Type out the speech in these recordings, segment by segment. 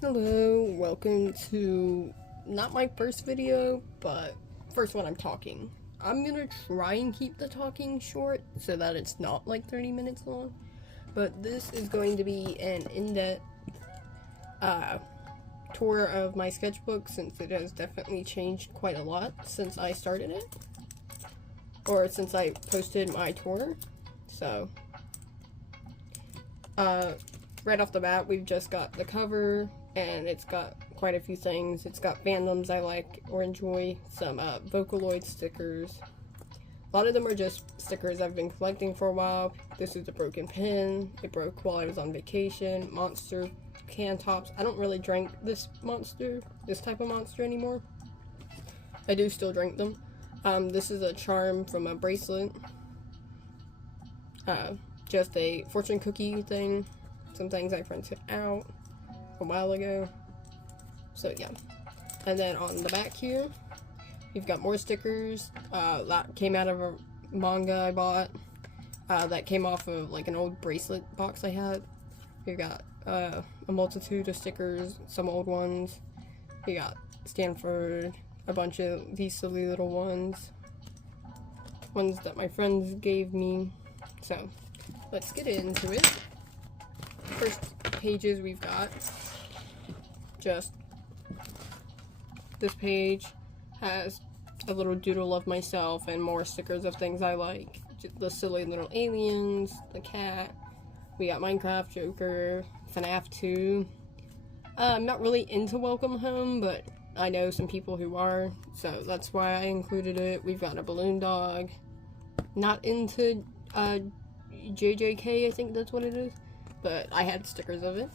Hello, welcome to not my first video, but first one I'm talking. I'm gonna try and keep the talking short so that it's not like 30 minutes long, but this is going to be an in-depth tour of my sketchbook, since it has definitely changed quite a lot since I started it, or since I posted my tour. So right off the bat, we've just got the cover, and it's got quite a few things. It's got fandoms I like or enjoy, some Vocaloid stickers. A lot of them are just stickers I've been collecting for a while. This is a broken pen. It broke while I was on vacation. Monster can tops. I don't really drink this type of monster anymore. I do still drink them. This is a charm from a bracelet. Just a fortune cookie thing. Some things I printed out a while ago. So yeah. And then on the back here, we've got more stickers. That came out of a manga I bought. That came off of like an old bracelet box I had. We've got a multitude of stickers, some old ones. We got Stanford, a bunch of these silly little ones that my friends gave me. So let's get into it. First pages we've got, just this page has a little doodle of myself and more stickers of things I like. The silly little aliens, the cat. We got Minecraft, Joker, FNAF 2. I'm not really into Welcome Home, but I know some people who are, so that's why I included it. We've got a balloon dog. Not into JJK, I think that's what it is, but I had stickers of it.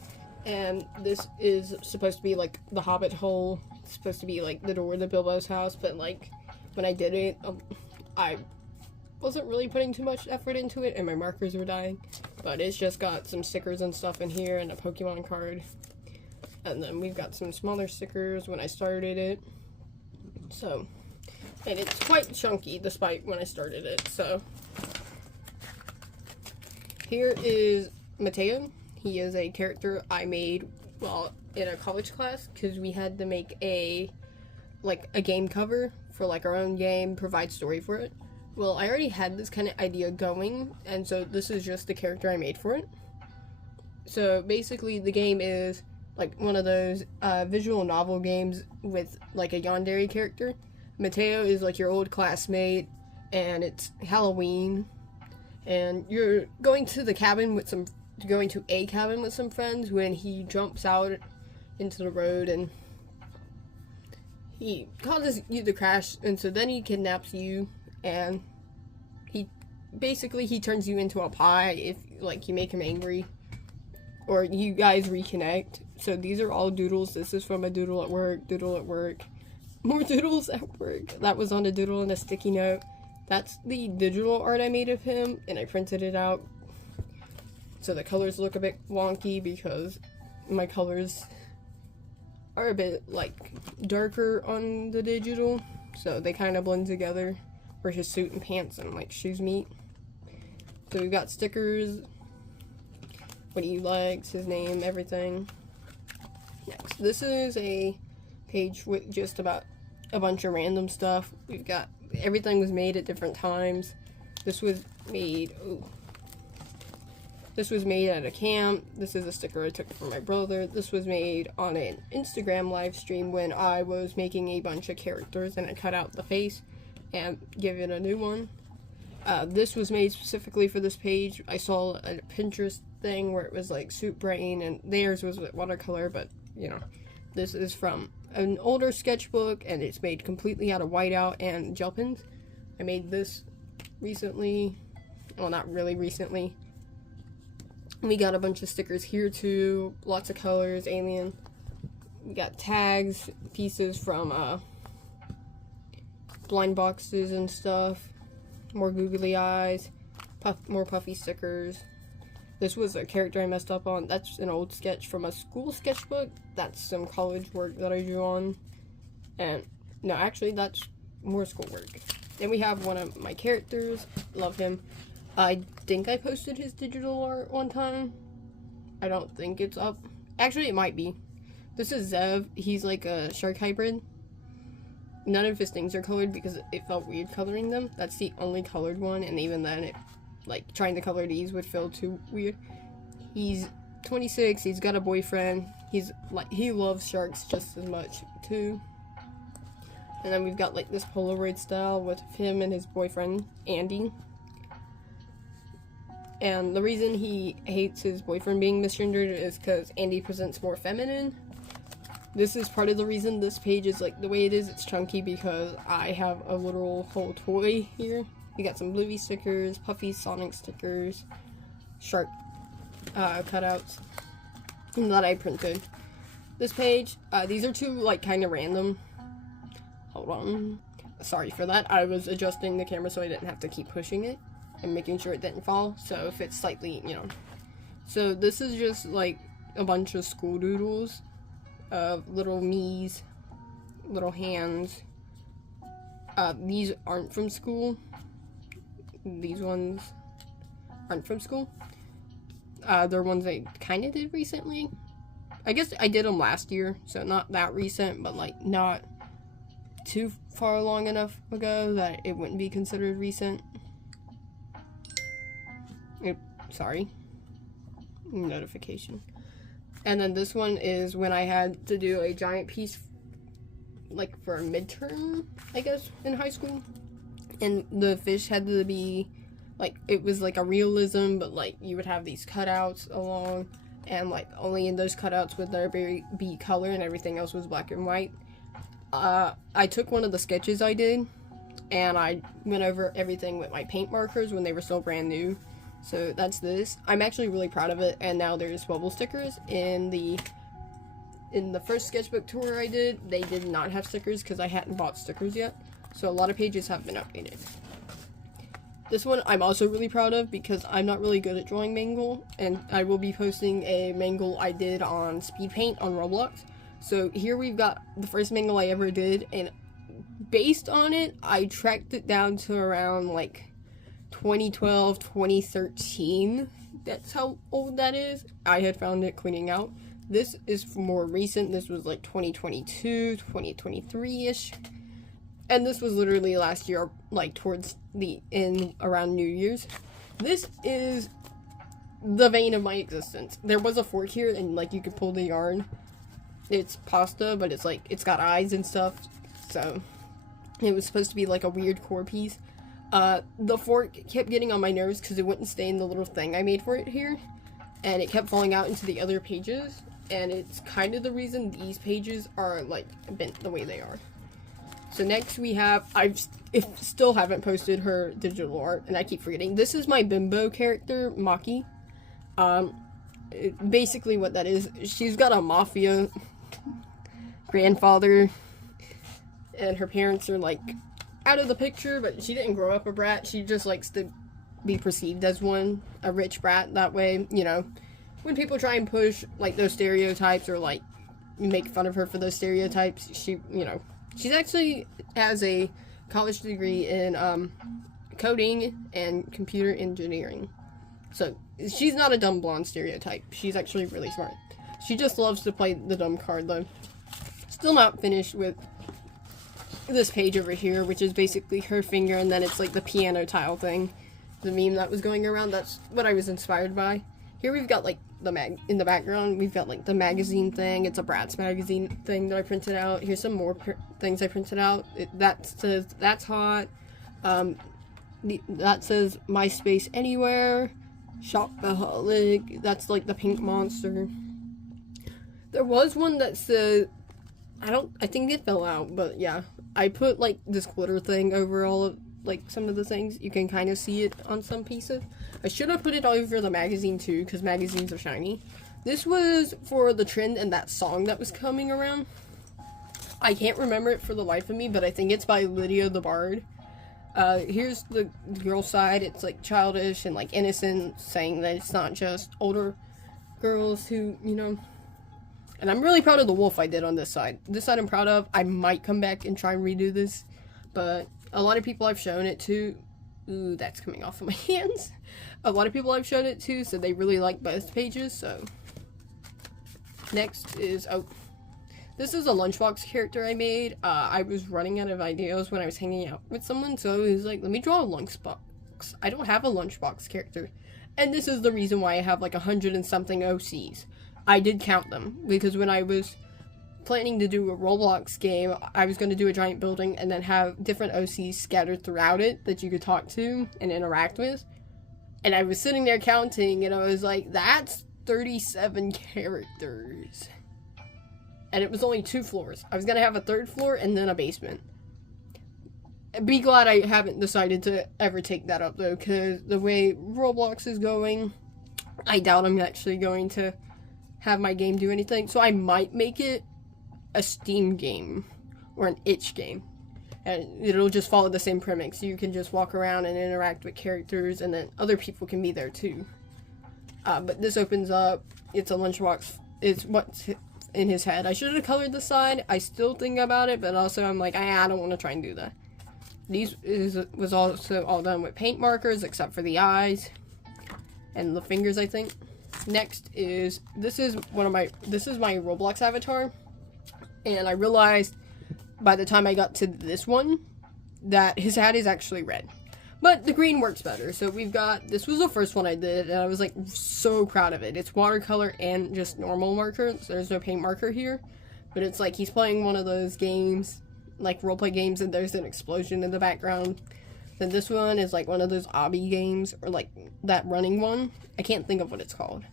And this is supposed to be like the Hobbit hole. It's supposed to be like the door to Bilbo's house, but like when I did it, I wasn't really putting too much effort into it, and my markers were dying. But it's just got some stickers and stuff in here, and a Pokemon card. And then we've got some smaller stickers when I started it. So, and it's quite chunky despite when I started it. So, here is Mateo. He is a character I made while in a college class, because we had to make a game cover for like our own game, provide story for it. Well, I already had this kind of idea going, and so this is just the character I made for it. So basically the game is like one of those visual novel games with like a yandere character. Mateo is like your old classmate, and it's Halloween, and you're going to a cabin with some friends when he jumps out into the road and he causes you to crash, and so then he kidnaps you, and he turns you into a pie if like you make him angry, or you guys reconnect. So these are all doodles. This is from a doodle at work, more doodles at work. That was on a doodle and a sticky note. That's the digital art I made of him, and I printed it out. So the colors look a bit wonky because my colors are a bit like darker on the digital, so they kind of blend together, where his suit and pants and like shoes meet. So we've got stickers, what he likes, his name, everything. Next, this is a page with just about a bunch of random stuff. We've got everything was made at different times. This was made at a camp. This is a sticker I took from my brother. This was made on an Instagram live stream when I was making a bunch of characters, and I cut out the face and give it a new one. This was made specifically for this page. I saw a Pinterest thing where it was like Soup Brain, and theirs was watercolor, but you know, this is from an older sketchbook, and it's made completely out of whiteout and gel pens. I made this recently. Well, not really recently. We got a bunch of stickers here too, lots of colors, alien. We got tags, pieces from blind boxes and stuff, more googly eyes, more puffy stickers. This was a character I messed up on. That's an old sketch from a school sketchbook. That's some college work that I drew on. And no, actually that's more school work. Then we have one of my characters. Love him. I think I posted his digital art one time. I don't think it's up. Actually, it might be. This is Zev. He's like a shark hybrid. None of his things are colored because it felt weird coloring them. That's the only colored one, and even then, like trying to color these would feel too weird. He's 26. He's got a boyfriend. He loves sharks just as much too. And then we've got like this Polaroid style with him and his boyfriend, Andy. And the reason he hates his boyfriend being misgendered is because Andy presents more feminine. This is part of the reason this page is like the way it is. It's chunky because I have a literal whole toy here. We got some Bluey stickers, Puffy Sonic stickers, shark cutouts that I printed. This page, these are two like kind of random. Hold on. Sorry for that. I was adjusting the camera so I didn't have to keep pushing it and making sure it didn't fall. So if it's slightly, So this is just like a bunch of school doodles of little me's, little hands. These aren't from school. These ones aren't from school. They're ones I kind of did recently. I guess I did them last year, so not that recent, but like not too far long enough ago that it wouldn't be considered recent. Sorry. Notification. And then this one is when I had to do a giant piece like for a midterm, I guess, in high school. And the fish had to be like, it was like a realism, but like you would have these cutouts along, and like only in those cutouts would there be color, and everything else was black and white. I took one of the sketches I did and I went over everything with my paint markers when they were still brand new. So that's this. I'm actually really proud of it. And now there's bubble stickers. In the first sketchbook tour I did, they did not have stickers because I hadn't bought stickers yet. So a lot of pages have been updated. This one I'm also really proud of because I'm not really good at drawing Mangle, and I will be posting a Mangle I did on Speed Paint on Roblox. So here we've got the first Mangle I ever did, and based on it, I tracked it down to around like 2012, 2013. That's how old that is. I had found it cleaning out. This is more recent. This was like 2022, 2023-ish. And this was literally last year, like towards the end, around New Year's. This is the vein of my existence. There was a fork here, and like you could pull the yarn. It's pasta, but it's like, it's got eyes and stuff. So it was supposed to be like a weird core piece. The fork kept getting on my nerves because it wouldn't stay in the little thing I made for it here. And it kept falling out into the other pages. And it's kind of the reason these pages are like bent the way they are. So next we have, still haven't posted her digital art, and I keep forgetting. This is my bimbo character, Maki. Basically what that is, she's got a mafia grandfather, and her parents are like out of the picture, but she didn't grow up a brat. She just likes to be perceived as one, a rich brat. That way, when people try and push like those stereotypes or like make fun of her for those stereotypes, she actually has a college degree in coding and computer engineering. So she's not a dumb blonde stereotype. She's actually really smart. She just loves to play the dumb card though. Still not finished with this page over here, which is basically her finger, and then it's like the piano tile thing. The meme that was going around, that's what I was inspired by. Here we've got like in the background, we've got like the magazine thing. It's a Bratz magazine thing that I printed out. Here's some more things I printed out. That says, "That's hot." That says, "MySpace Anywhere." Shopaholic. That's like the pink monster. There was one that said, I think it fell out, but yeah. I put like this glitter thing over all of like some of the things. You can kind of see it on some pieces. I should have put it over the magazine too, because magazines are shiny. This was for the trend and that song that was coming around. I can't remember it for the life of me, but I think it's by Lydia the Bard. Here's the girl side. It's like childish and like innocent, saying that it's not just older girls who, And I'm really proud of the wolf I did on this side. This side I'm proud of. I might come back and try and redo this, but a lot of people I've shown it to, ooh, that's coming off of my hands. A lot of people I've shown it to, so they really like both pages, so. Next is, oh, this is a lunchbox character I made. I was running out of ideas when I was hanging out with someone, so I was like, let me draw a lunchbox. I don't have a lunchbox character. And this is the reason why I have like 100 and something OCs. I did count them, because when I was planning to do a Roblox game, I was going to do a giant building and then have different OCs scattered throughout it that you could talk to and interact with. And I was sitting there counting, and I was like, that's 37 characters. And it was only 2 floors. I was going to have a 3rd floor and then a basement. Be glad I haven't decided to ever take that up, though, because the way Roblox is going, I doubt I'm actually going to have my game do anything. So I might make it a Steam game or an itch game. And it'll just follow the same premise. You can just walk around and interact with characters, and then other people can be there, too. But this opens up. It's a lunchbox. It's what's in his head. I should have colored the side. I still think about it, but also I'm like, I don't want to try and do that. Was also all done with paint markers, except for the eyes and the fingers, I think. Next is, this is my Roblox avatar, and I realized by the time I got to this one that his hat is actually red, but the green works better. So we've got, this was the first one I did, and I was like so proud of it. It's watercolor and just normal marker, so there's no paint marker here, but it's like he's playing one of those games, like roleplay games, and there's an explosion in the background. Then this one is like one of those obby games, or like that running one. I can't think of what it's called,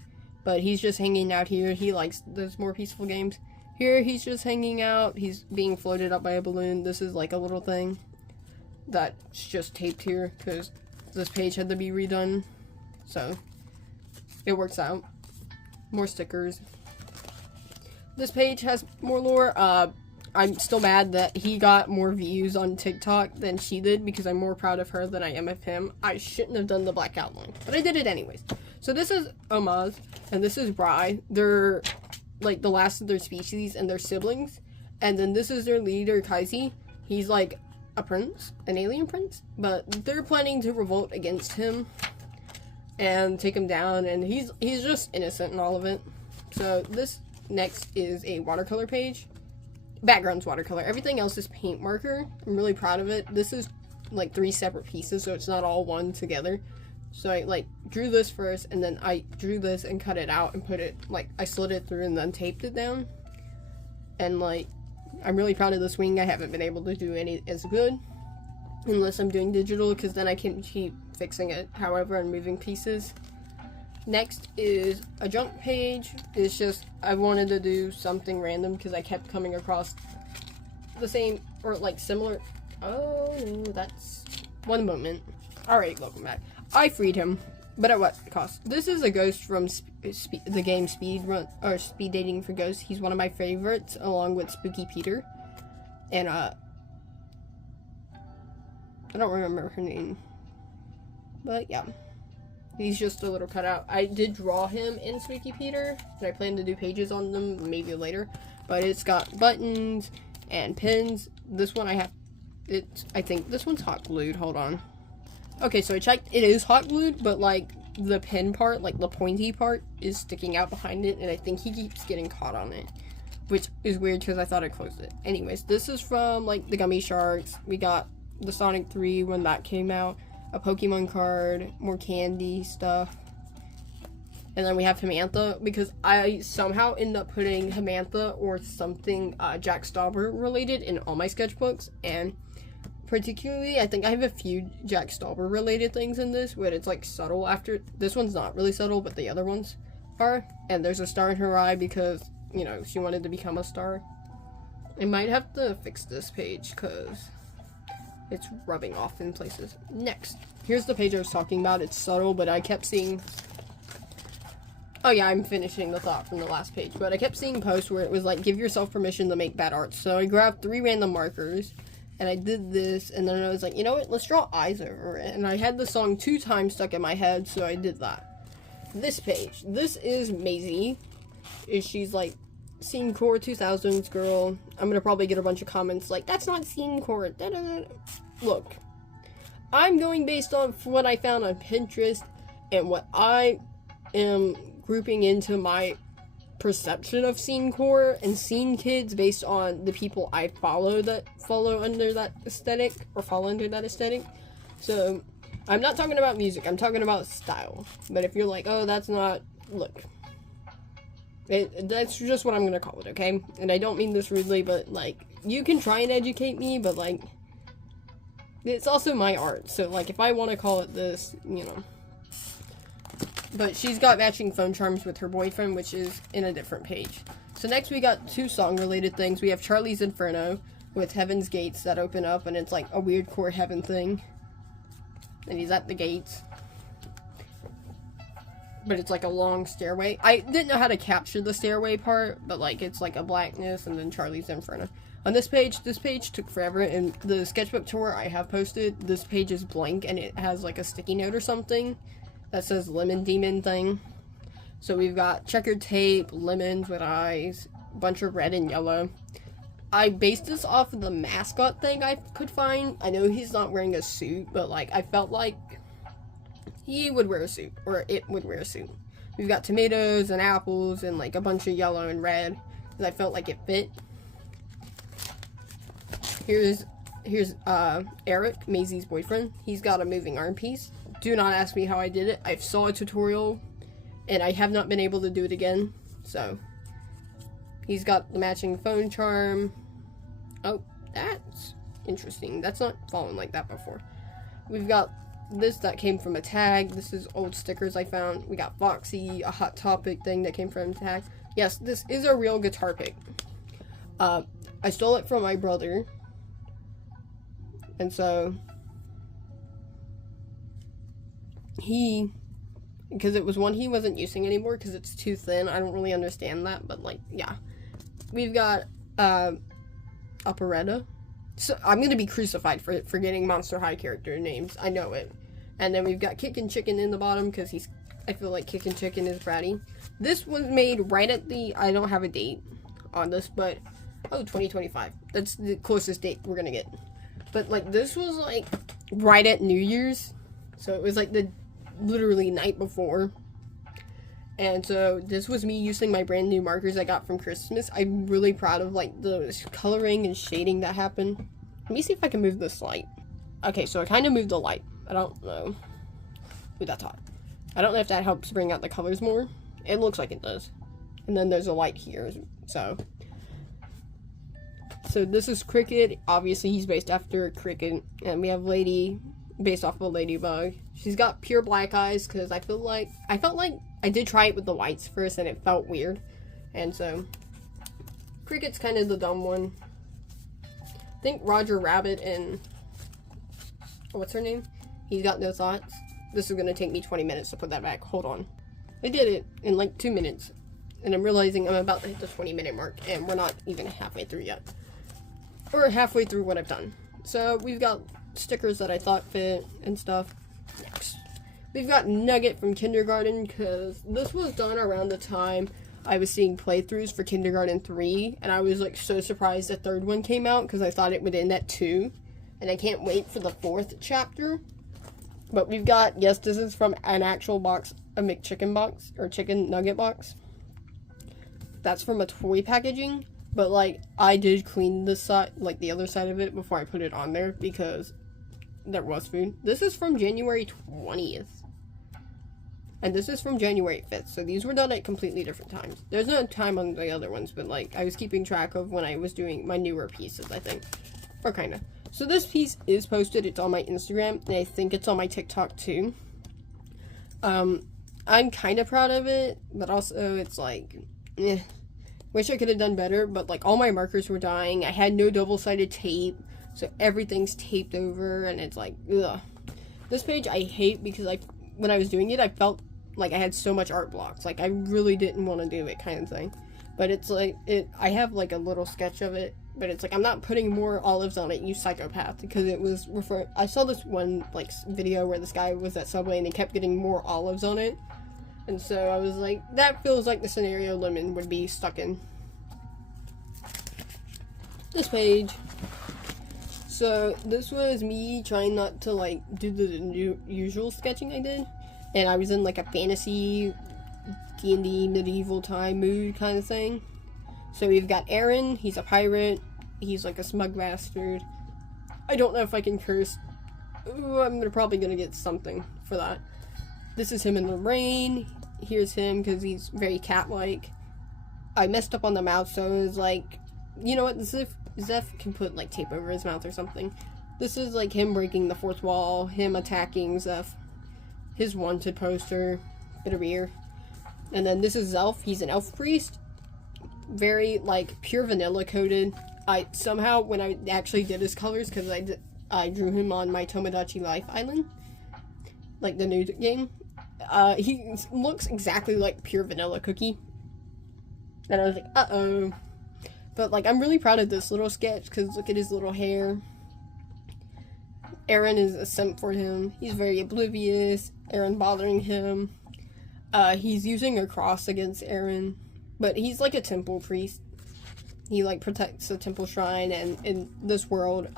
but he's just hanging out here. He likes those more peaceful games. Here he's just hanging out. He's being floated up by a balloon. This is like a little thing that's just taped here because this page had to be redone, so it works out. More stickers. This page has more lore. I'm still mad that he got more views on TikTok than she did, because I'm more proud of her than I am of him. I shouldn't have done the black outline, but I did it anyways. So this is Omaz, and this is Bry. They're like the last of their species, and they're siblings. And then this is their leader, Kaisi. He's like a prince, an alien prince, but they're planning to revolt against him and take him down, and he's just innocent in all of it. So this next is a watercolor page. Background's watercolor. Everything else is paint marker. I'm really proud of it. This is like 3 separate pieces, so it's not all one together. So I like drew this first, and then I drew this and cut it out and put it, like, I slid it through and then taped it down. And like, I'm really proud of this wing. I haven't been able to do any as good unless I'm doing digital, because then I can keep fixing it however and moving pieces. Next is a junk page. It's just, I wanted to do something random because I kept coming across the same, or like similar. Oh, that's one moment. Alright, welcome back. I freed him, but at what cost? This is a ghost from the game Speed Dating for Ghosts. He's one of my favorites, along with Spooky Peter. And, I don't remember her name. But, yeah. He's just a little cutout. I did draw him in Spooky Peter, and I plan to do pages on them maybe later. But it's got buttons and pins. This one I think this one's hot glued. Hold on. Okay, so I checked. It is hot glued, but like the pin part, like the pointy part, is sticking out behind it, and I think he keeps getting caught on it, which is weird because I thought I closed it. Anyways, this is from like the Gummy Sharks. We got the Sonic 3 when that came out. A Pokemon card, more candy stuff, and then we have Samantha, because I somehow end up putting Samantha or something Jack Stauber related in all my sketchbooks, and particularly I think I have a few Jack Stauber related things in this, where it's like subtle. After this one's not really subtle, but the other ones are, and there's a star in her eye because, you know, she wanted to become a star. I might have to fix this page because it's rubbing off in places. Next, here's the page I was talking about. It's subtle, but I kept seeing... Oh yeah, I'm finishing the thought from the last page. But I kept seeing posts where it was like, give yourself permission to make bad art. So I grabbed 3 random markers, and I did this, and then I was like, you know what, let's draw eyes over it. And I had the song 2 times stuck in my head, so I did that. This page. This is Maisie. She's like, Scene Core 2000s girl. I'm gonna probably get a bunch of comments like, that's not Scene Core. Da, da, da. look, I'm going based on what I found on Pinterest and what I am grouping into my perception of scene core and scene kids based on the people I follow that follow under that aesthetic or fall under that aesthetic. So I'm not talking about music, I'm talking about style. But if you're like, oh, that's not, look, that's just what I'm gonna call it, okay? And I don't mean this rudely, but like, you can try and educate me, but like, it's also my art. So like, if I want to call it this, you know. But she's got matching phone charms with her boyfriend, which is in a different page. So next we got two song-related things. We have Charlie's Inferno with Heaven's Gates that open up, and it's like a weird core heaven thing. And he's at the gates. But it's like a long stairway. I didn't know how to capture the stairway part, but like it's like a blackness and then Charlie's Inferno. On this page took forever, and the sketchbook tour I have posted, this page is blank and it has like a sticky note or something that says lemon demon thing. So we've got checkered tape, lemons with eyes, a bunch of red and yellow. I based this off of the mascot thing I could find. I know he's not wearing a suit, but like I felt like he would wear a suit, or it would wear a suit. We've got tomatoes and apples and like a bunch of yellow and red, because I felt like it fit. Here's Eric, Maisie's boyfriend. He's got a moving arm piece. Do not ask me how I did it. I saw a tutorial, and I have not been able to do it again. So, he's got the matching phone charm. Oh, that's interesting. That's not fallen like that before. We've got this that came from a tag. This is old stickers I found. We got Foxy, a Hot Topic thing that came from a tag. Yes, this is a real guitar pick. I stole it from my brother. And so because it was one he wasn't using anymore because it's too thin. I don't really understand that, but like, yeah. We've got Operetta. So I'm gonna be crucified for forgetting Monster High character names. I know it. And then we've got Kickin' Chicken in the bottom because I feel like Kickin' Chicken is bratty. This was made right at the, I don't have a date on this, but 2025. That's the closest date we're gonna get. But like, this was like right at New Year's, so it was like the literally night before. And so this was me using my brand new markers I got from Christmas. I'm really proud of like the coloring and shading that happened. Let me see if I can move this light. Okay, so I kind of moved the light. I don't know. Ooh, that's hot. I don't know if that helps bring out the colors more. It looks like it does. And then there's a light here, so this is Cricket. Obviously, he's based after Cricket. And we have Lady, based off of a ladybug. She's got pure black eyes, because I felt like I did try it with the whites first, and it felt weird. And so, Cricket's kind of the dumb one. I think Roger Rabbit and, what's her name? He's got no thoughts. This is going to take me 20 minutes to put that back. Hold on. I did it in like 2 minutes. And I'm realizing I'm about to hit the 20-minute mark, and we're not even halfway through yet. Or halfway through what I've done. So we've got stickers that I thought fit and stuff. Next, we've got Nugget from kindergarten, because this was done around the time I was seeing playthroughs for kindergarten 3, and I was like so surprised the third one came out, because I thought it would end at 2, and I can't wait for the 4th chapter. But we've got, yes, this is from an actual box, a McChicken box, or chicken nugget box. That's from a toy packaging. But, like, I did clean this side, like, the other side of it before I put it on there, because there was food. This is from January 20th. And this is from January 5th, so these were done at completely different times. There's no time on the other ones, but, like, I was keeping track of when I was doing my newer pieces, I think. Or kinda. So this piece is posted, it's on my Instagram, and I think it's on my TikTok, too. I'm kinda proud of it, but also it's like, wish I could have done better, but like all my markers were dying. I had no double-sided tape, so everything's taped over, and it's like, ugh. This page I hate because when I was doing it, I felt like I had so much art blocks. Like I really didn't want to do it, kind of thing. But it's like I have like a little sketch of it, but it's like I'm not putting more olives on it, you psychopath, because it was I saw this one like video where this guy was at Subway and he kept getting more olives on it. And so I was like, that feels like the scenario Lemon would be stuck in. This page. So this was me trying not to like do the usual sketching I did, and I was in like a fantasy D&D medieval time mood kind of thing. So we've got Aaron, he's a pirate, he's like a smug bastard. I don't know if I can curse. Ooh, I'm probably gonna get something for that. This is him in the rain. Here's him because he's very cat-like. I messed up on the mouth, so it was like, you know what, Zeph can put like tape over his mouth or something. This is like him breaking the fourth wall, him attacking Zeph, his wanted poster, bit of ear. And then this is Zelf, he's an elf priest. Very like pure vanilla coated. I somehow, when I actually did his colors, because I drew him on my Tomodachi Life Island, like the new game, he looks exactly like pure vanilla cookie. And I was like, uh-oh. But like, I'm really proud of this little sketch, because look at his little hair. Aaron is a simp for him. He's very oblivious. Aaron bothering him. He's using a cross against Aaron. But he's like a temple priest. He like protects the temple shrine, and in this world,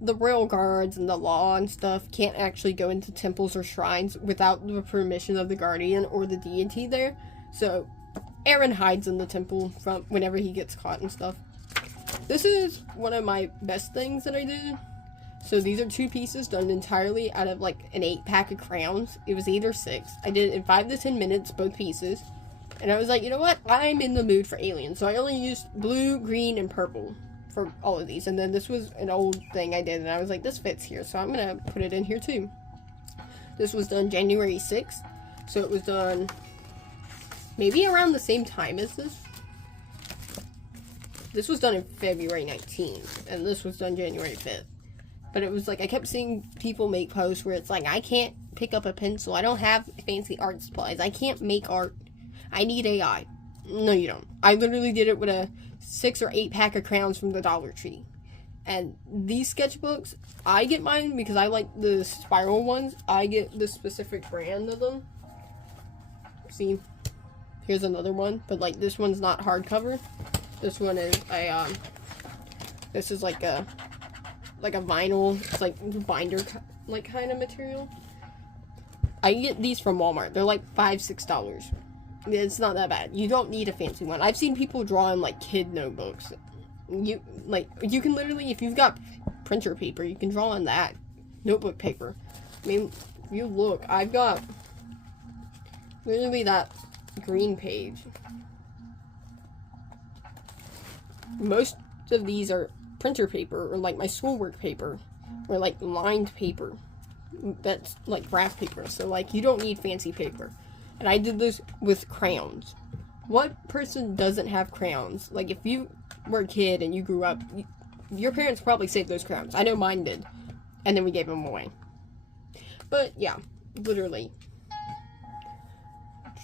the royal guards and the law and stuff can't actually go into temples or shrines without the permission of the guardian or the deity there. So Aaron hides in the temple from whenever he gets caught and stuff. This is one of my best things that I did. So these are 2 pieces done entirely out of like an 8-pack of crayons. It was 8 or 6. I did it in 5 to 10 minutes, both pieces. And I was like, you know what? I'm in the mood for aliens. So I only used blue, green, and purple for all of these. And then this was an old thing I did, and I was like, this fits here. So I'm going to put it in here too. This was done January 6th. So it was done maybe around the same time as this. This was done in February 19th. And this was done January 5th. But it was like, I kept seeing people make posts where it's like, I can't pick up a pencil. I don't have fancy art supplies. I can't make art. I need AI. No, you don't. I literally did it with a 6 or 8 pack of crayons from the Dollar Tree. And these sketchbooks, I get mine because I like the spiral ones. I get the specific brand of them. See, here's another one. But like, this one's not hardcover. This one is a, this is like a vinyl, it's like binder like kind of material. I get these from Walmart. They're like $5-6. It's not that bad. You don't need a fancy one. I've seen people draw in like kid notebooks. You can literally, if you've got printer paper, you can draw on that notebook paper. I mean, if you look, I've got literally that green page. Most of these are printer paper, or like my schoolwork paper, or like lined paper. That's like graph paper. So like, you don't need fancy paper. And I did this with crayons. What person doesn't have crayons? Like, if you were a kid and you grew up, your parents probably saved those crayons. I know mine did. And then we gave them away. But, yeah. Literally.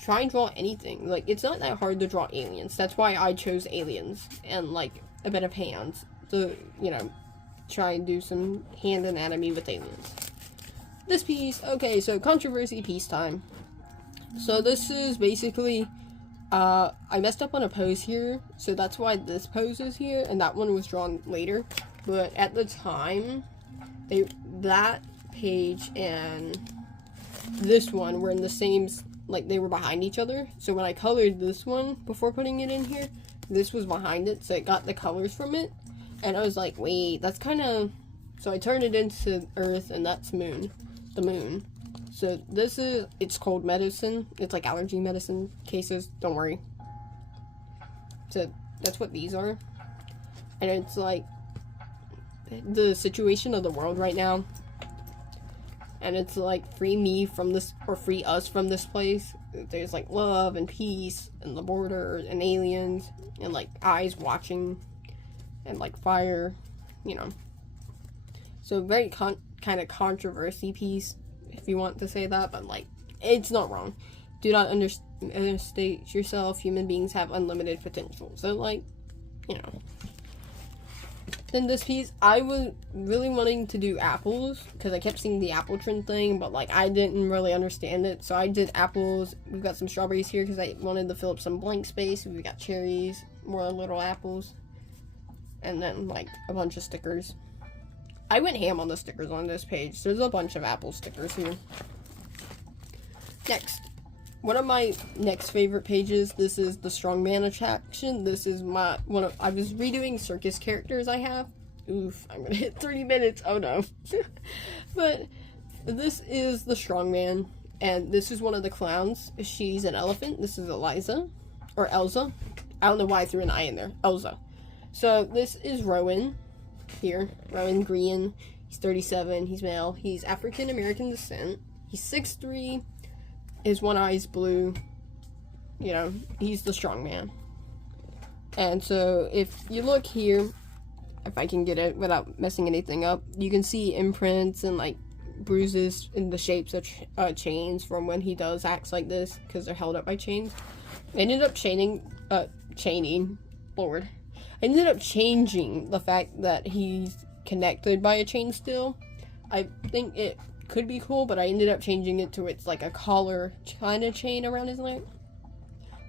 Try and draw anything. Like, it's not that hard to draw aliens. That's why I chose aliens. And, like, a bit of hands. To, you know, try and do some hand anatomy with aliens. This piece. Okay, so controversy piece time. So this is basically, I messed up on a pose here, so that's why this pose is here, and that one was drawn later. But at the time, that page and this one were in the same, like, they were behind each other. So when I colored this one before putting it in here, this was behind it, so it got the colors from it. And I was like, wait, that's kind of, so I turned it into Earth, and that's Moon, the moon. So this is, it's cold medicine. It's like allergy medicine cases. Don't worry. So that's what these are. And it's like the situation of the world right now. And it's like, free me from this, or free us from this place. There's like love and peace and the border and aliens and like eyes watching and like fire, you know. So very kind of controversy piece, if you want to say that, but like, it's not wrong. Do not understate yourself. Human beings have unlimited potential. So like, you know. Then this piece, I was really wanting to do apples, because I kept seeing the apple trend thing, but like, I didn't really understand it. So I did apples. We've got some strawberries here, because I wanted to fill up some blank space. We've got cherries, more little apples. and then like a bunch of stickers. I went ham on the stickers on this page. There's a bunch of Apple stickers here. Next, one of my next favorite pages, this is the Strongman attraction. This is I was redoing circus characters I have. Oof, I'm gonna hit 30 minutes, oh no. But this is the Strongman, and this is one of the clowns. She's an elephant. This is Eliza, or Elsa. I don't know why I threw an I in there. Elsa. So this is Rowan here. Rowan Green. He's 37. He's male. He's African American descent. He's 6'3". His one eye's blue. You know, he's the strong man. And so if you look here, if I can get it without messing anything up, you can see imprints and like bruises in the shapes of chains from when he does acts like this, because they're held up by chains. I ended up Lord. I ended up changing the fact that he's connected by a chain still. I think it could be cool, but I ended up changing it to it's like a collar kind of chain around his leg.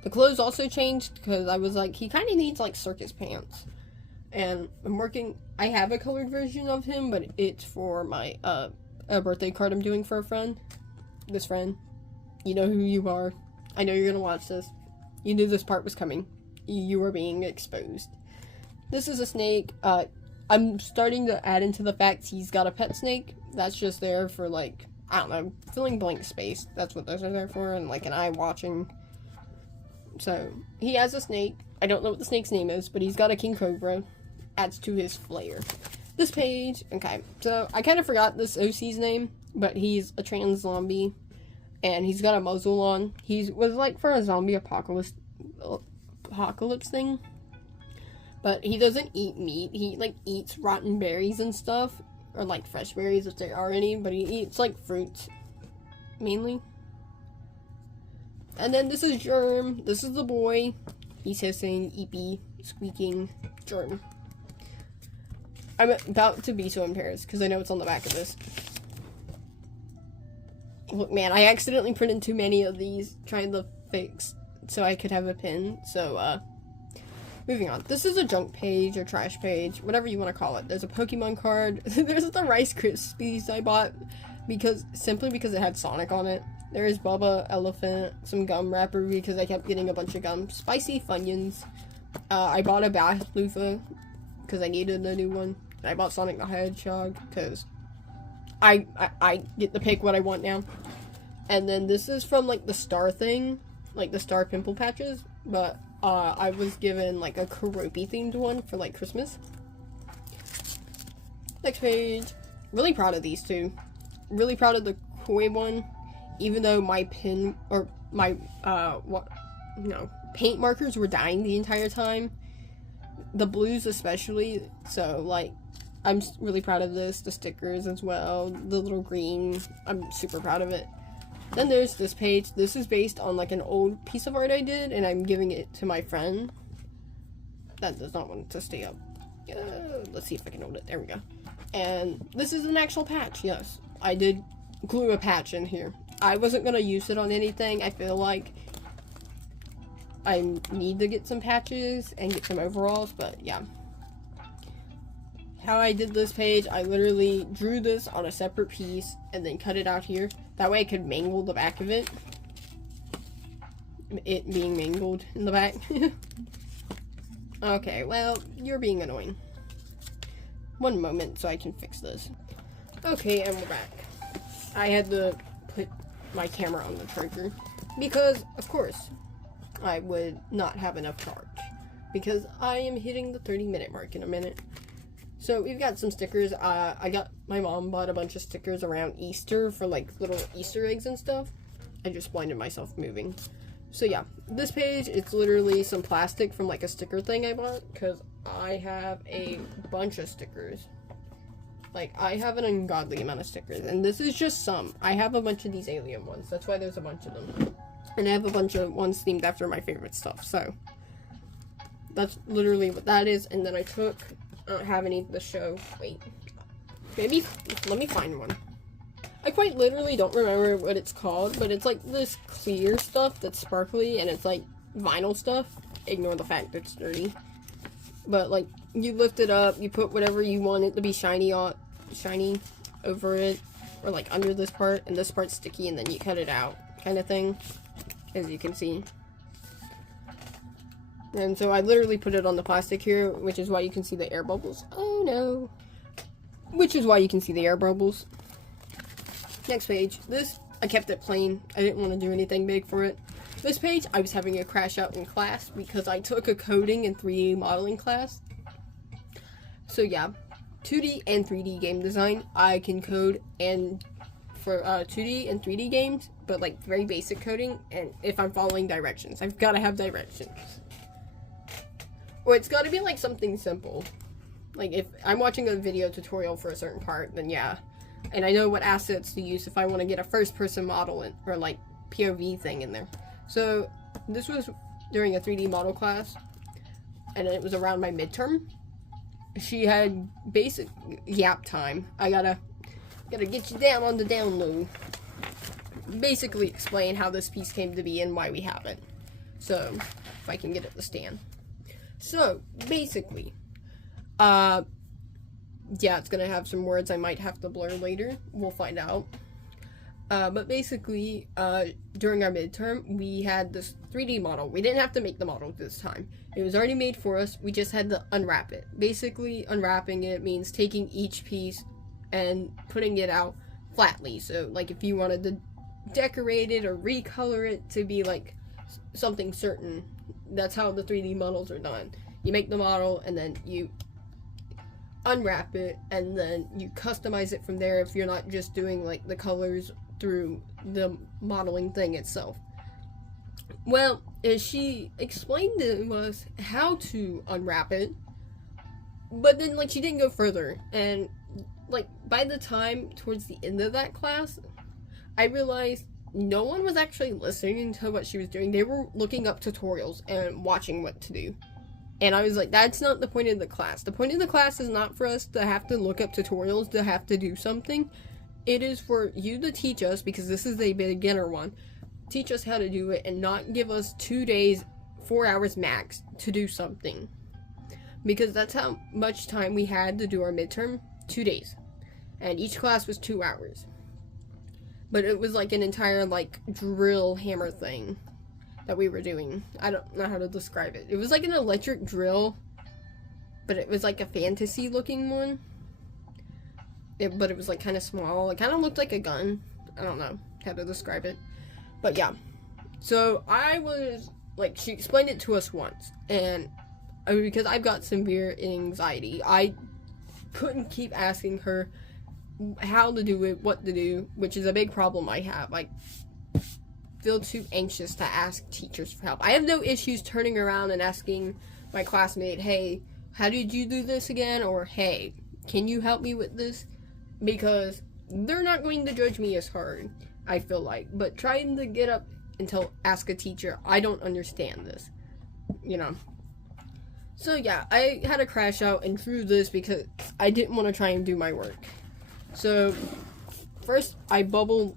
The clothes also changed because I was like, he kind of needs like circus pants. And I have a colored version of him, but it's for my a birthday card I'm doing for a friend. This friend. You know who you are. I know you're gonna watch this. You knew this part was coming. You are being exposed. This is a snake. I'm starting to add into the fact he's got a pet snake. That's just there for like, I don't know, filling blank space. That's what those are there for, and like an eye watching. So, he has a snake. I don't know what the snake's name is, but he's got a king cobra. Adds to his flair. This page, okay, so I kind of forgot this OC's name, but he's a trans zombie, and he's got a muzzle on. He was like for a zombie apocalypse thing, but he doesn't eat meat. He like eats rotten berries and stuff, or like fresh berries if there are any, but he eats like fruits, mainly. And then this is Germ. This is the boy. He's hissing, eepy, squeaking, Germ. I'm about to be so embarrassed because I know it's on the back of this. Look, man, I accidentally printed too many of these trying to fix so I could have a pin. So, moving on. This is a junk page or trash page, whatever you want to call it. There's a Pokemon card. There's the Rice Krispies I bought simply because it had Sonic on it. There is Bubba, Elephant, some gum wrapper because I kept getting a bunch of gum. Spicy Funyuns. I bought a bath loofah because I needed a new one. And I bought Sonic the Hedgehog because I get to pick what I want now. And then this is from like the star thing, like the star pimple patches. But I was given like a Karopi themed one for like Christmas. Next page. Really proud of these two. Really proud of the Koi one. Even though my pen, or my, paint markers were dying the entire time. The blues especially, so, like, I'm really proud of this. The stickers as well. The little green, I'm super proud of it. Then there's this page. This is based on, like, an old piece of art I did, and I'm giving it to my friend. That does not want to stay up. Let's see if I can hold it. There we go. And this is an actual patch, yes. I did glue a patch in here. I wasn't going to use it on anything. I feel like I need to get some patches and get some overalls, but yeah. How I did this page, I literally drew this on a separate piece and then cut it out here. That way I could mangle the back of it. It being mangled in the back. Okay, well, you're being annoying. One moment so I can fix this. Okay, and we're back. I had to put my camera on the trigger because, of course, I would not have enough charge because I am hitting the 30-minute mark in a minute. So we've got some stickers. My mom bought a bunch of stickers around Easter for like little Easter eggs and stuff. I just blinded myself moving. So yeah, this page, it's literally some plastic from like a sticker thing I bought because I have a bunch of stickers. Like, I have an ungodly amount of stickers, and this is just some. I have a bunch of these alien ones, that's why there's a bunch of them. And I have a bunch of ones themed after my favorite stuff, so. That's literally what that is, and then I don't have any to show. Wait. Maybe, let me find one. I quite literally don't remember what it's called, but it's like this clear stuff that's sparkly, and it's like vinyl stuff. Ignore the fact that it's dirty. But, like, you lift it up, you put whatever you want it to be shiny over it, or like under this part, and this part's sticky, and then you cut it out, kind of thing, as you can see. And so I literally put it on the plastic here, which is why you can see the air bubbles. Oh no. Which is why you can see the air bubbles. Next page. This, I kept it plain. I didn't want to do anything big for it. This page, I was having a crash out in class because I took a coding and 3D modeling class. So yeah, 2D and 3D game design. I can code and for 2D and 3D games, but like very basic coding, and if I'm following directions. I've got to have directions. Or it's got to be like something simple. Like if I'm watching a video tutorial for a certain part, then yeah. And I know what assets to use if I want to get a first person model in, or like POV thing in there. So this was during a 3D model class, and it was around my midterm. She had basic yap time. I gotta get you down on the down low. Basically explain how this piece came to be and why we have it. So if I can get it to stand. So basically, yeah, it's gonna have some words I might have to blur later. We'll find out. But basically, during our midterm, we had this 3D model. We didn't have to make the model this time. It was already made for us. We just had to unwrap it. Basically, unwrapping it means taking each piece and putting it out flatly. So, like, if you wanted to decorate it or recolor it to be, like, something certain, that's how the 3D models are done. You make the model, and then you unwrap it, and then you customize it from there if you're not just doing, like, the colors through the modeling thing itself. Well, she explained to us how to unwrap it, but then, like, she didn't go further, and, like, by the time towards the end of that class, I realized no one was actually listening to what she was doing. They were looking up tutorials and watching what to do. And I was like, that's not the point of the class. The point of the class is not for us to have to look up tutorials, to have to do something. It is for you to teach us, because this is a beginner one, teach us how to do it and not give us 2 days, 4 hours max to do something. Because that's how much time we had to do our midterm, 2 days. And each class was 2 hours. But it was like an entire, like, drill hammer thing that we were doing. I don't know how to describe it. It was like an electric drill, but it was like a fantasy looking one. But it was like kind of small. It kind of looked like a gun. I don't know how to describe it. But yeah. So I was, like, she explained it to us once. And because I've got severe anxiety, I couldn't keep asking her how to do it, what to do, which is a big problem I have. I feel too anxious to ask teachers for help. I have no issues turning around and asking my classmate, hey, how did you do this again? Or, hey, can you help me with this? Because they're not going to judge me as hard, I feel like. But trying to get up and ask a teacher, I don't understand this, you know. So yeah, I had a crash out and drew this because I didn't want to try and do my work. So first I bubbled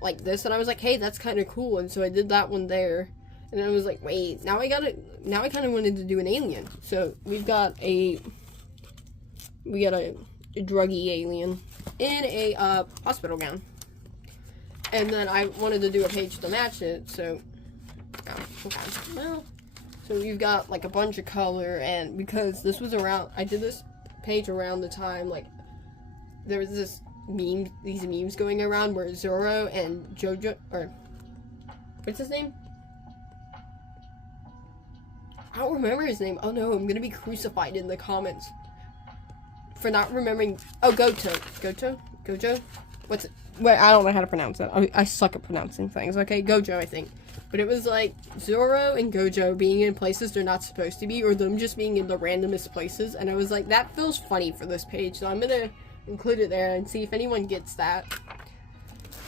like this, and I was like, hey, that's kind of cool, and so I did that one there, and I was like, wait, now I kind of wanted to do an alien. So we got a druggy alien in a hospital gown, and then I wanted to do a page to match it. So so we've got like a bunch of color, and because this was around, I did this page around the time, like, there was these memes going around where Zoro and Jojo, or what's his name? I don't remember his name. Oh no, I'm gonna be crucified in the comments for not remembering. Oh, Gojo? What's it? Wait, I don't know how to pronounce that. I suck at pronouncing things. Okay, Gojo, I think. But it was like Zoro and Gojo being in places they're not supposed to be, or them just being in the randomest places, and I was like, that feels funny for this page, so I'm gonna include it there and see if anyone gets that.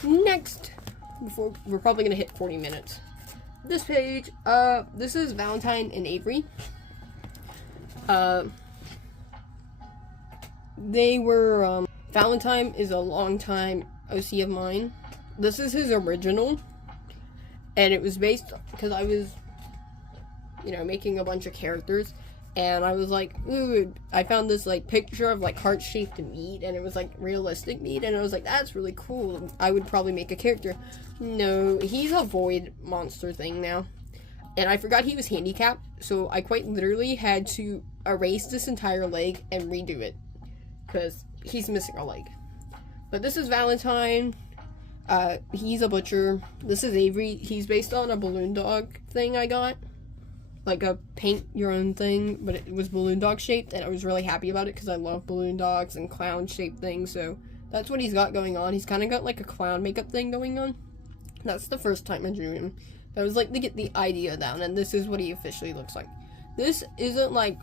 Next, before we're probably gonna hit 40 minutes. This page, this is Valentine and Avery. They were, Valentine is a longtime OC of mine. This is his original, and it was based, because I was, you know, making a bunch of characters, and I was like, ooh, I found this like picture of like heart-shaped meat, and it was like realistic meat, and I was like, that's really cool. I would probably make a character. No, he's a void monster thing now. And I forgot he was handicapped, so I quite literally had to erase this entire leg and redo it, because he's missing a leg. But this is Valentine. He's a butcher. This is Avery. He's based on a balloon dog thing I got. Like a paint your own thing, but it was balloon dog shaped, and I was really happy about it because I love balloon dogs and clown shaped things, so that's what he's got going on. He's kind of got like a clown makeup thing going on. That's the first time I drew him. That was like to get the idea down, and this is what he officially looks like. This isn't like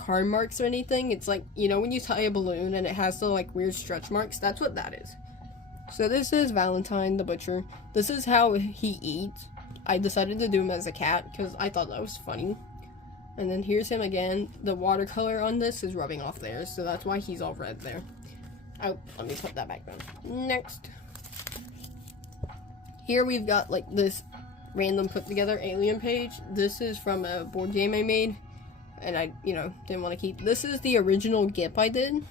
harm marks or anything. It's like, you know, when you tie a balloon and it has the like weird stretch marks, that's what that is. So this is Valentine the butcher. This is how he eats. I decided to do him as a cat because I thought that was funny. And then here's him again. The watercolor on this is rubbing off there, so that's why he's all red there. Oh, let me put that back down. Next. Here we've got like this random put together alien page. This is from a board game I made, and I, you know, didn't want to keep. This is the original GIF I did.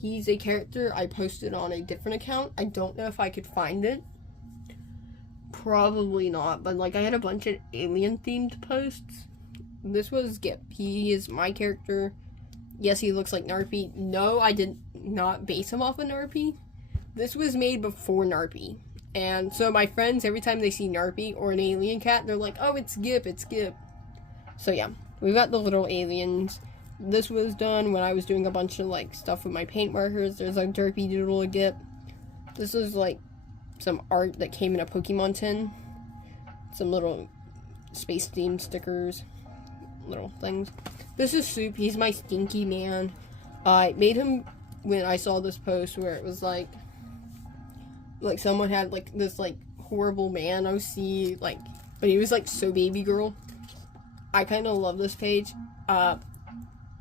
He's a character I posted on a different account. I don't know if I could find it. Probably not, but like I had a bunch of alien themed posts. This was Gip. He is my character. Yes, he looks like Narpy. No, I did not base him off of Narpy. This was made before Narpy. And so my friends, every time they see Narpy or an alien cat, they're like, oh, it's Gip, it's Gip. So yeah, we've got the little aliens. This was done when I was doing a bunch of like stuff with my paint markers. There's a derpy doodle of Gip. This is like some art that came in a Pokemon tin. Some little space themed stickers. Little things. This is Soup. He's my stinky man. I made him when I saw this post where it was like someone had like this like horrible man OC, like, but he was like so baby girl. I kind of love this page.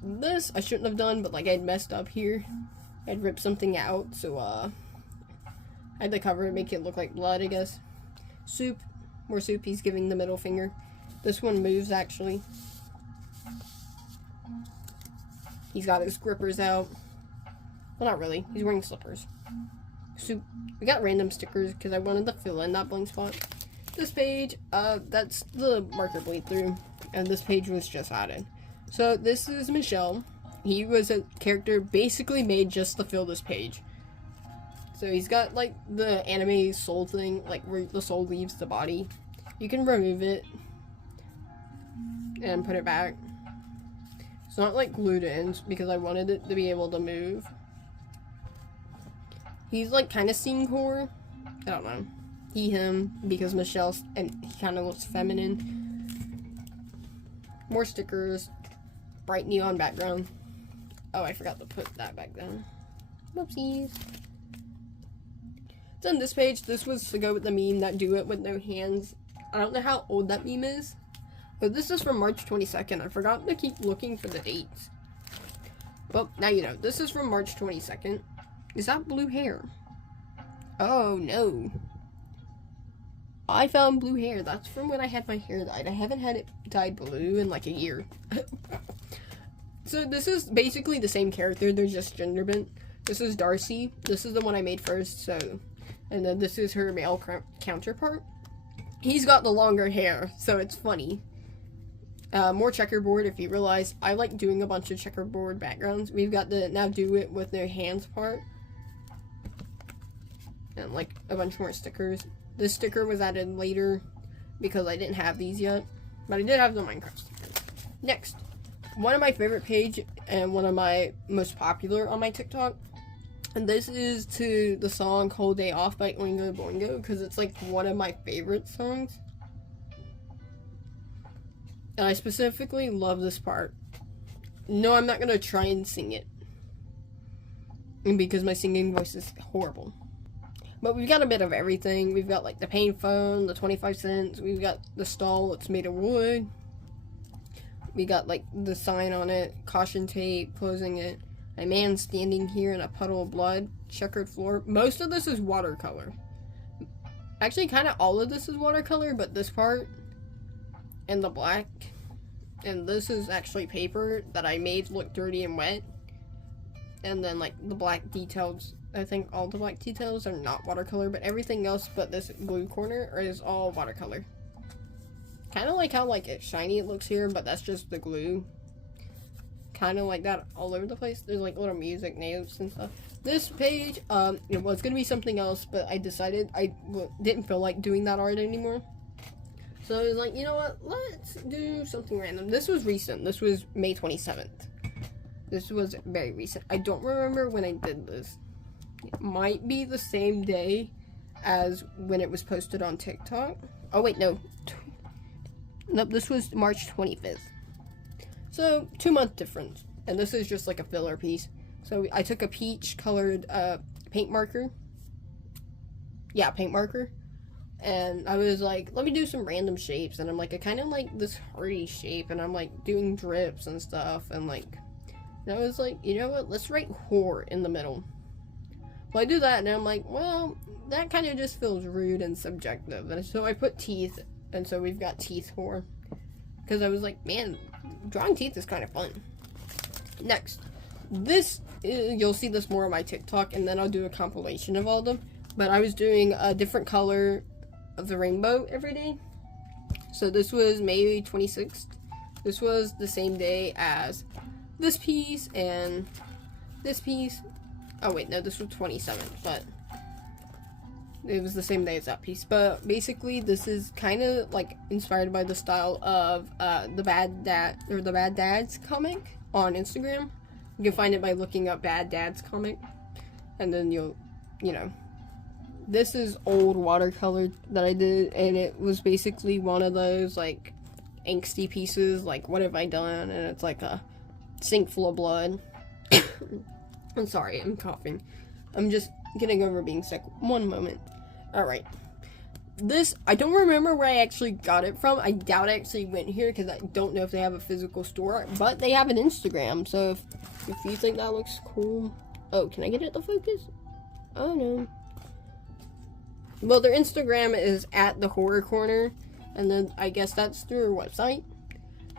This I shouldn't have done, but like I'd messed up here. I'd ripped something out, so I had to cover it, make it look like blood, I guess. Soup, more Soup. He's giving the middle finger. This one moves actually. He's got his grippers out. Well, not really. He's wearing slippers. Soup. We got random stickers because I wanted to fill in that blank spot. This page, that's the marker bleed through, and this page was just added. So this is Michelle. He was a character basically made just to fill this page. So he's got like the anime soul thing, like where the soul leaves the body. You can remove it and put it back. It's not like glued in because I wanted it to be able to move. He's like kind of scene core. I don't know. He, him, because Michelle's, and he kind of looks feminine. More stickers. Bright neon background. Oh, I forgot to put that back down. Whoopsies. So on this page, this was to go with the meme that do it with no hands. I don't know how old that meme is. But this is from March 22nd. I forgot to keep looking for the dates. Well, now you know. This is from March 22nd. Is that blue hair? Oh, no. I found blue hair. That's from when I had my hair dyed. I haven't had it dyed blue in like a year. So this is basically the same character. They're just gender bent. This is Darcy. This is the one I made first. So, and then this is her male counterpart. He's got the longer hair, so it's funny. More checkerboard. If you realize, I like doing a bunch of checkerboard backgrounds. We've got the now do it with their hands part. And like a bunch more stickers. This sticker was added later because I didn't have these yet. But I did have the Minecraft stickers. Next. One of my favorite page and one of my most popular on my TikTok. And this is to the song Whole Day Off by Oingo Boingo because it's like one of my favorite songs. And I specifically love this part. No, I'm not going to try and sing it. Because my singing voice is horrible. But we've got a bit of everything. We've got like the pain phone, the 25 cents. We've got the stall that's made of wood. We got like the sign on it, caution tape, closing it. A man standing here in a puddle of blood, checkered floor. Most of this is watercolor. Actually, kind of all of this is watercolor, but this part and the black And this is actually paper that I made look dirty and wet. And then like the black details, I think all the black details are not watercolor, but everything else but this blue corner is all watercolor. Kind of like how like it's shiny it looks here, but that's just the glue. Kind of like that all over the place. There's like little music notes and stuff. This page, it was gonna be something else, but I decided I didn't feel like doing that art anymore. So I was like, you know what, let's do something random. This was recent. This was May 27th. This was very recent. I don't remember when I did this. It might be the same day as when it was posted on TikTok. Oh wait, no. Nope, this was March 25th. So, 2-month difference. And this is just like a filler piece. So I took a peach colored paint marker. Yeah, paint marker. And I was like, let me do some random shapes. And I'm like, I kind of like this hearty shape. And I'm like doing drips and stuff. And like, and I was like, you know what? Let's write whore in the middle. Well, I do that and I'm like, well, that kind of just feels rude and subjective. And so I put teeth. And so we've got teeth whore. Because I was like, man, drawing teeth is kind of fun. Next. This, you'll see this more on my TikTok. And then I'll do a compilation of all of them. But I was doing a different color of the rainbow every day. So this was May 26th. This was the same day as this piece and this piece. Oh wait, no, this was 27th, but it was the same day as that piece. But basically this is kind of like inspired by the style of the Bad Dads comic on Instagram. You can find it by looking up Bad Dads comic, and then you'll, you know. This is old watercolor that I did, and it was basically one of those, like, angsty pieces, like, what have I done? And it's like a sink full of blood. I'm sorry, I'm coughing. I'm just getting over being sick. One moment. Alright. This, I don't remember where I actually got it from. I doubt I actually went here, because I don't know if they have a physical store, but they have an Instagram, so if you think that looks cool. Oh, can I get it to focus? Oh, no. Well, their Instagram is at the Horror Corner, and then I guess that's through their website.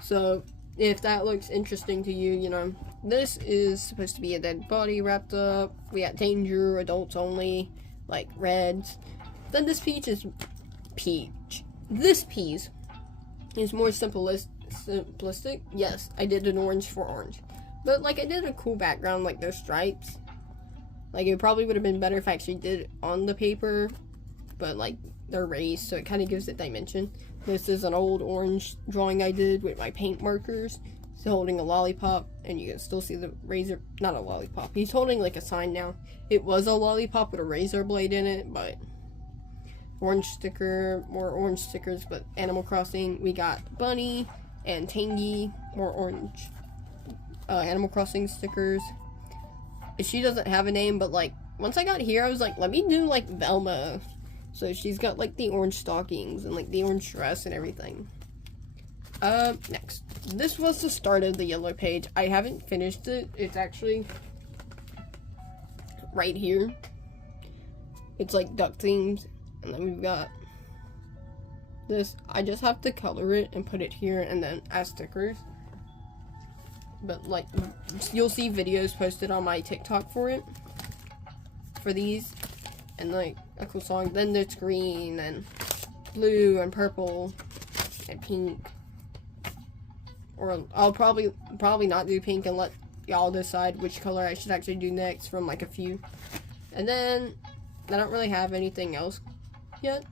So, if that looks interesting to you, you know, this is supposed to be a dead body wrapped up. We got danger, adults only, like reds. Then this peach is peach. This piece is more simplistic. Yes, I did an orange for orange. But, like, I did a cool background, like those stripes. Like, it probably would have been better if I actually did it on the paper. But like they're raised, so it kind of gives it dimension. This is an old orange drawing I did with my paint markers. He's holding a lollipop, and you can still see the razor, not a lollipop. He's holding like a sign now. It was a lollipop with a razor blade in it, but orange sticker, more orange stickers, but Animal Crossing. We got Bunny and Tangy, more orange Animal Crossing stickers. She doesn't have a name, but like once I got here, I was like, let me do like Velma. So she's got like the orange stockings and like the orange dress and everything. Next. This was the start of the yellow page. I haven't finished it. It's actually right here. It's like duck themed. And then we've got this. I just have to color it and put it here and then as stickers. But like, you'll see videos posted on my TikTok for it. For these. And like a cool song. Then there's green and blue and purple and pink. Or I'll probably not do pink and let y'all decide which color I should actually do next from like a few. And then I don't really have anything else yet.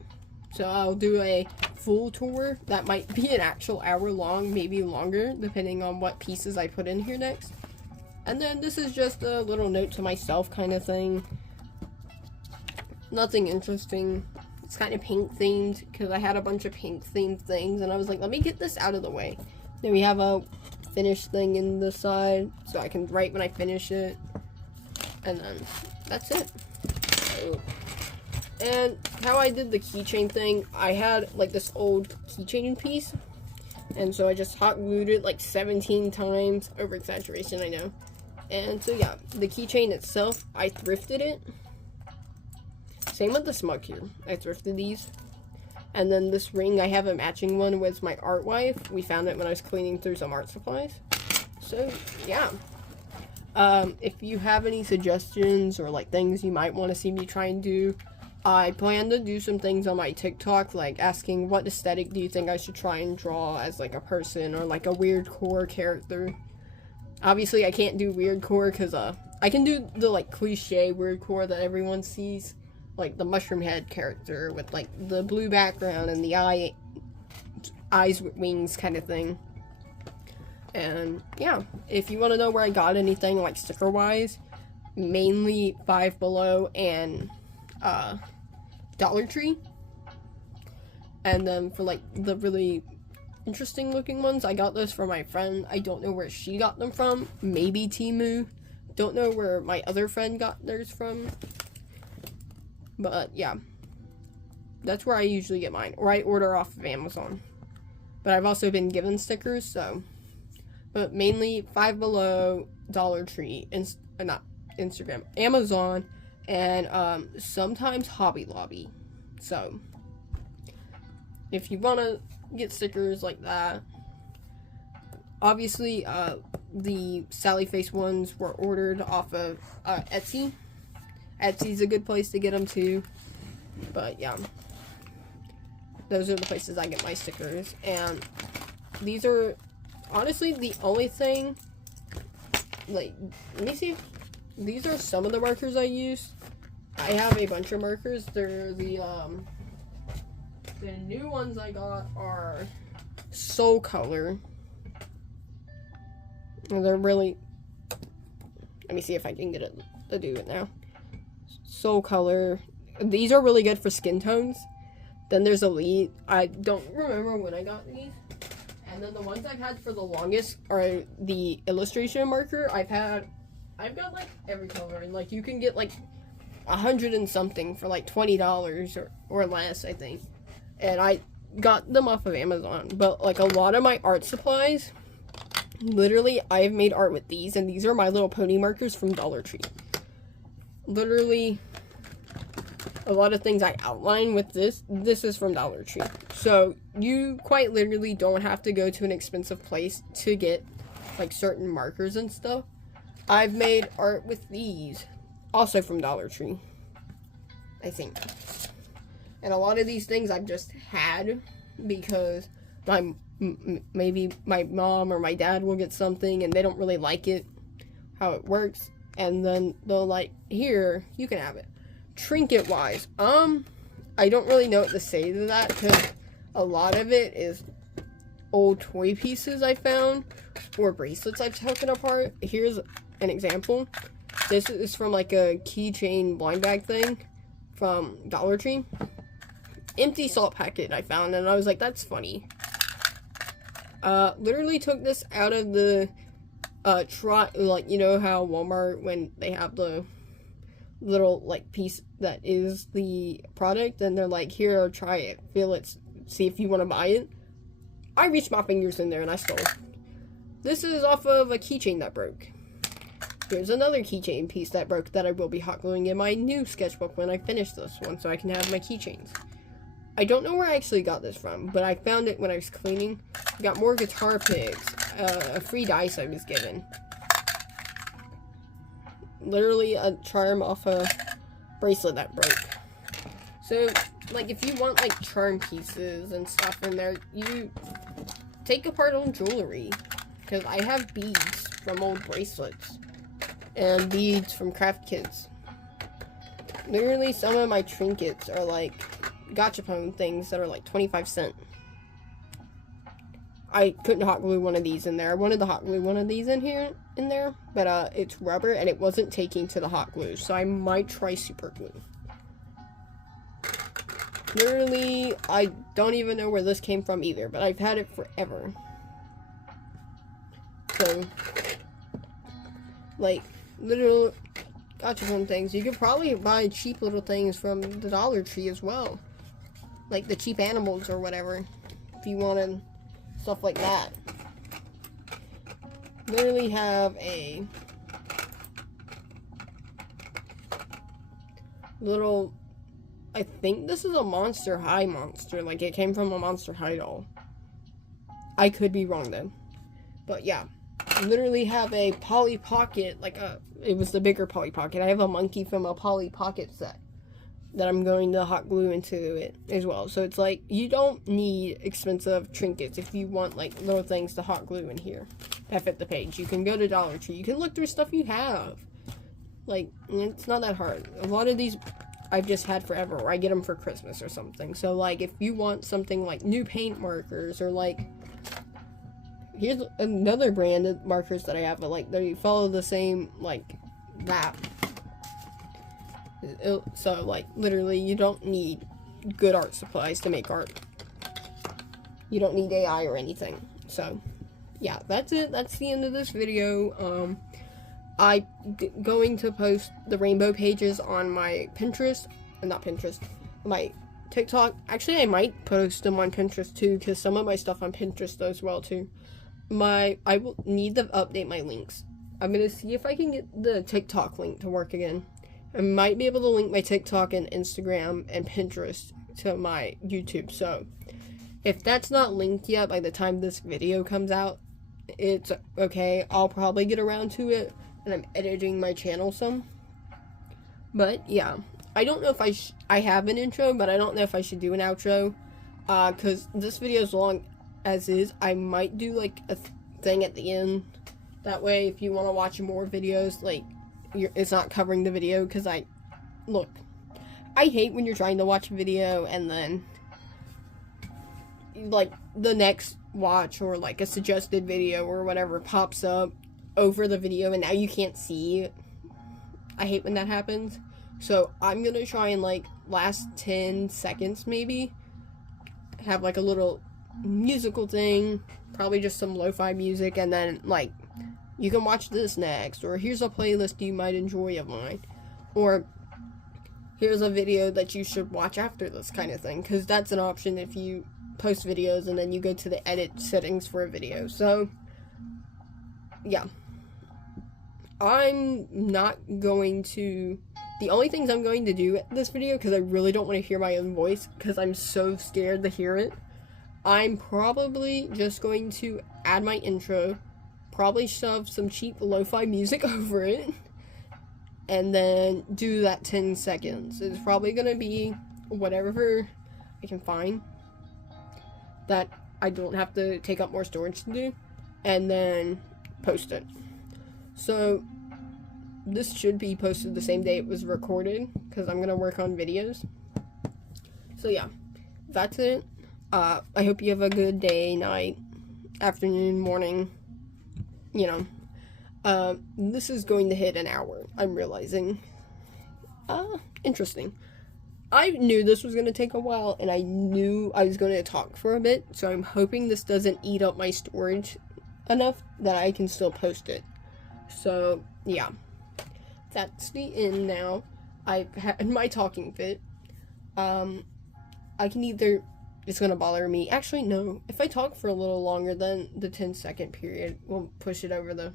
So I'll do a full tour that might be an actual hour long, maybe longer, depending on what pieces I put in here next. And then this is just a little note to myself kind of thing. Nothing interesting. It's kind of pink themed because I had a bunch of pink themed things and I was like, let me get this out of the way. Then we have a finished thing in the side so I can write when I finish it. And then that's it. So, and how I did the keychain thing, I had like this old keychain piece. And so I just hot glued it like 17 times. Over exaggeration, I know. And so yeah, the keychain itself, I thrifted it. Same with the smug here. I thrifted these. And then this ring, I have a matching one with my art wife. We found it when I was cleaning through some art supplies. So, yeah. If you have any suggestions or like things you might want to see me try and do, I plan to do some things on my TikTok, like asking what aesthetic do you think I should try and draw as like a person or like a weird core character. Obviously, I can't do weird core because I can do the like cliche weird core that everyone sees, like the mushroom head character with like the blue background and the eyes with wings kind of thing. And yeah, if you want to know where I got anything like sticker wise, mainly Five Below and Dollar Tree. And then for like the really interesting looking ones, I got those from my friend. I don't know where she got them from. Maybe Temu. Don't know where my other friend got theirs from. But yeah, that's where I usually get mine, or I order off of Amazon. But I've also been given stickers, so. But mainly Five Below, Dollar Tree, not Instagram, Amazon, and sometimes Hobby Lobby. So if you want to get stickers like that, obviously the Sally Face ones were ordered off of Etsy. Etsy's a good place to get them too. But yeah, those are the places I get my stickers. And these are honestly the only thing, like, let me see. These are some of the markers I use. I have a bunch of markers. They're the new ones I got are Soul Color. And they're really, let me see if I can get it to do it now. Soul Color. These are really good for skin tones. Then there's Elite. I don't remember when I got these. And then the ones I've had for the longest are the illustration marker. I've got like every color, and like you can get like 100 and something for like $20 or less, I think. And I got them off of Amazon. But like a lot of my art supplies, literally I've made art with these, and these are my little pony markers from Dollar Tree. Literally a lot of things I outline with this is from Dollar Tree. So you quite literally don't have to go to an expensive place to get like certain markers and stuff. I've made art with these, also from Dollar Tree, I think. And a lot of these things I've just had because maybe my mom or my dad will get something and they don't really like it, how it works. And then they'll like, here, you can have it. Trinket wise, I don't really know what to say to that because a lot of it is old toy pieces I found or bracelets I've taken apart. Here's an example. This is from like a keychain blind bag thing from Dollar Tree. Empty salt packet I found, and I was like, that's funny. Literally took this out of the like, you know how Walmart, when they have the little like piece that is the product and they're like, here, try it, feel it, see if you want to buy it. I reached my fingers in there and I stole. This is off of a keychain that broke. Here's another keychain piece that broke that I will be hot gluing in my new sketchbook when I finish this one so I can have my keychains. I don't know where I actually got this from, but I found it when I was cleaning. I got more guitar picks, a free dice I was given. Literally a charm off a bracelet that broke. So, like, if you want, like, charm pieces and stuff in there, you take apart old jewelry. Because I have beads from old bracelets. And beads from craft kits. Literally, some of my trinkets are, like, gachapon things that are, like, 25 cents. I couldn't hot glue one of these in there. I wanted to hot glue one of these in there, but it's rubber and it wasn't taking to the hot glue, so I might try super glue. Literally, I don't even know where this came from either, but I've had it forever. So, like, little gachapon things. You could probably buy cheap little things from the Dollar Tree as well. Like the cheap animals or whatever, if you wanted stuff like that. Literally have a little I think this is a Monster High monster. Like, it came from a Monster High doll. I could be wrong, though. But, yeah. I literally have a Polly Pocket, it was the bigger Polly Pocket. I have a monkey from a Polly Pocket set that I'm going to hot glue into it as well. So it's like, you don't need expensive trinkets if you want like little things to hot glue in here that fit the page. You can go to Dollar Tree. You can look through stuff you have. Like, it's not that hard. A lot of these I've just had forever, or I get them for Christmas or something. So like, if you want something like new paint markers, or like, here's another brand of markers that I have, but like, they follow the same like wrap. So, like, literally, you don't need good art supplies to make art. You don't need AI or anything. So, yeah, that's it. That's the end of this video. I'm going to post the rainbow pages on my Pinterest. Not Pinterest. My TikTok. Actually, I might post them on Pinterest, too, because some of my stuff on Pinterest does well, too. I will need to update my links. I'm going to see if I can get the TikTok link to work again. I might be able to link my TikTok and Instagram and Pinterest to my YouTube. So, if that's not linked yet by the time this video comes out, it's okay. I'll probably get around to it, and I'm editing my channel some. But, yeah. I don't know if I have an intro, but I don't know if I should do an outro. Because this video is long as is. I might do, like, a thing at the end. That way, if you want to watch more videos, like, it's not covering the video, because I hate when you're trying to watch a video and then like the next watch or like a suggested video or whatever pops up over the video and now you can't see it. I hate when that happens. So I'm gonna try and like last 10 seconds maybe have like a little musical thing, probably just some lo-fi music, and then like you can watch this next, or here's a playlist you might enjoy of mine, or here's a video that you should watch after this kind of thing, because that's an option if you post videos and then you go to the edit settings for a video. So, yeah. I'm not going to... The only things I'm going to do at this video, because I really don't want to hear my own voice, because I'm so scared to hear it, I'm probably just going to add my intro, probably shove some cheap lo-fi music over it, and then do that 10 seconds. It's probably gonna be whatever I can find that I don't have to take up more storage to do, and then post it. So this should be posted the same day it was recorded, because I'm gonna work on videos. So yeah, that's it. I hope you have a good day, night, afternoon, morning. You know, this is going to hit an hour, I'm realizing. Interesting. I knew this was going to take a while, and I knew I was going to talk for a bit, so I'm hoping this doesn't eat up my storage enough that I can still post it. So, yeah. That's the end now. I've had my talking fit. I can either... It's going to bother me. Actually, no. If I talk for a little longer than the 10-second period, we'll push it over the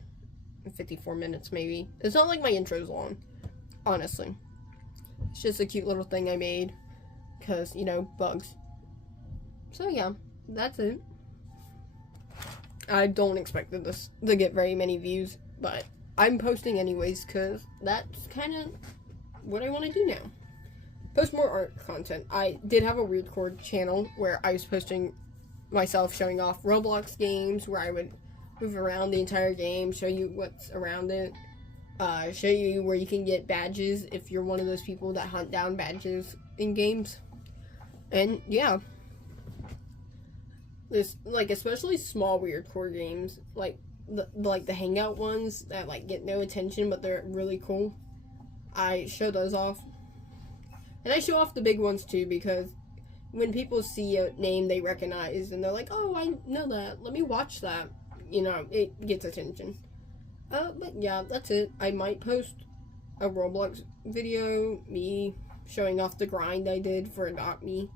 54 minutes, maybe. It's not like my intro's long, honestly. It's just a cute little thing I made, because, you know, bugs. So, yeah, that's it. I don't expect this to get very many views, but I'm posting anyways, because that's kind of what I want to do now. Post more art content. I did have a Weird Cord channel where I was posting myself showing off Roblox games, where I would move around the entire game, show you what's around it, show you where you can get badges if you're one of those people that hunt down badges in games. And yeah, there's like especially small Weird Cord games, like the hangout ones that like get no attention but they're really cool. I show those off. And I show off the big ones too, because when people see a name they recognize and they're like, oh, I know that, let me watch that, you know, it gets attention. But yeah, that's it. I might post a Roblox video, me showing off the grind I did for Adopt Me,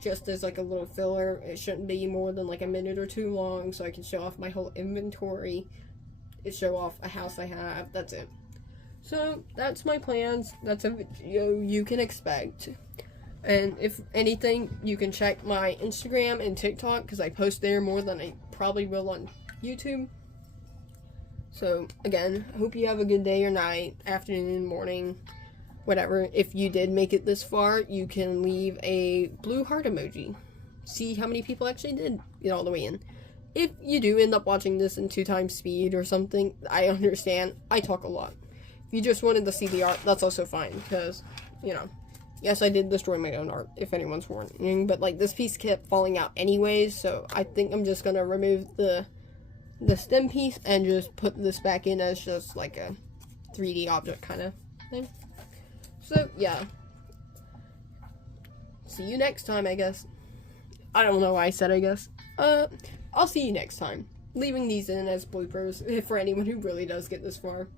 just as like a little filler. It shouldn't be more than like a minute or two long, so I can show off my whole inventory, show off a house I have, that's it. So, that's my plans. That's a video you can expect. And if anything, you can check my Instagram and TikTok, because I post there more than I probably will on YouTube. So, again, I hope you have a good day or night, afternoon, morning, whatever. If you did make it this far, you can leave a blue heart emoji. See how many people actually did get all the way in. If you do end up watching this in 2 times speed or something, I understand. I talk a lot. If you just wanted to see the art, that's also fine, because, you know, yes, I did destroy my own art, if anyone's wondering, but, like, this piece kept falling out anyways, so I think I'm just gonna remove the stem piece and just put this back in as just, like, a 3D object kind of thing. So, yeah. See you next time, I guess. I don't know why I said I guess. I'll see you next time. Leaving these in as bloopers for anyone who really does get this far.